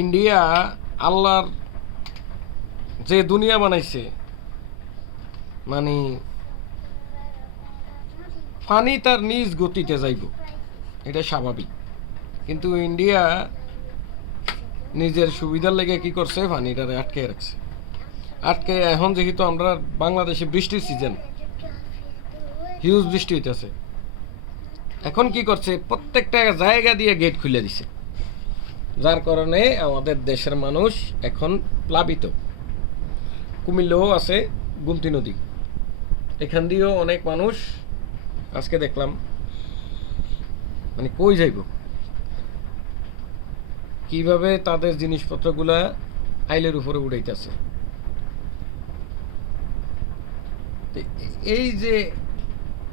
India আল্লাহর যে দুনিয়া বানাইছে, মানে পানি তার নিজ গতিতে যাইব, এটা স্বাভাবিক। কিন্তু ইন্ডিয়া নিজের সুবিধার লেগে কি করছে, পানিটারে আটকে রাখছে। আটকে এখন যেহেতু আমরা বাংলাদেশে বৃষ্টির সিজন, হিউজ বৃষ্টি হইতেছে, এখন কি করছে, প্রত্যেকটা জায়গা দিয়ে গেট খুলে দিছে, যার কারণে আমাদের দেশের মানুষ এখন প্লাবিত। কুমিল্লাও আছে গুমতি নদী, এখান দিয়েও অনেক মানুষ আজকে দেখলাম, মানে কই যাইব, কিভাবে তাদের জিনিসপত্রগুলা আইলের উপরে উড়াইতেছে। এই যে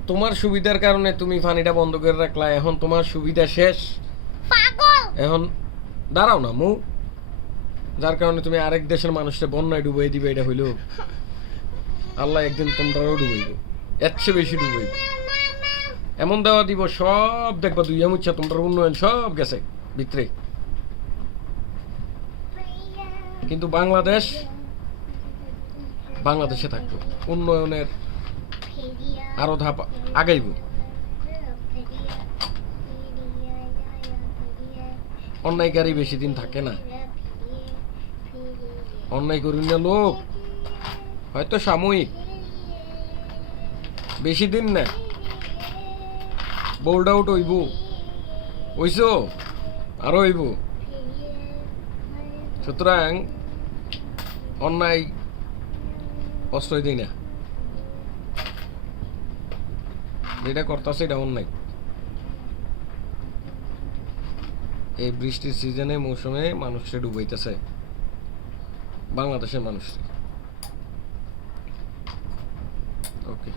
তোমার সুবিধার কারণে তুমি পানিটা বন্ধ করে রাখলা, এখন তোমার সুবিধা শেষ, এখন দাঁড়াও না মু, যার কারণে তুমি আরেক দেশের মানুষটা বন্যায় ডুবাই দিবে, এটা হইলো আল্লাহ একদিন তোমরাও ডুবাইব, এর চেয়ে বেশি ডুবাইব, এমন দেওয়া দিব সব দেখবা দুই মুচ্ছা তোমরা উন্নয়ন সব গেছে ভিতরে। কিন্তু বাংলাদেশে থাকবো, উন্নয়নের আরো ধাপ আগাইব। অন্যায়কারী বেশি দিন থাকে না, অন্যায় করি না লোক হয়তো সাময়িক, বেশি দিন না, বোল্ড আউট হইব, হইছ আরো হইব। সুতরাং অন্যায় প্রশ্রয় দিই না, যেটা করতেছে এটা অন্যায়। এই বৃষ্টির সিজনে মৌসুমে মানুষকে ডুবাইতেছে, বাংলাদেশের মানুষ। ওকে।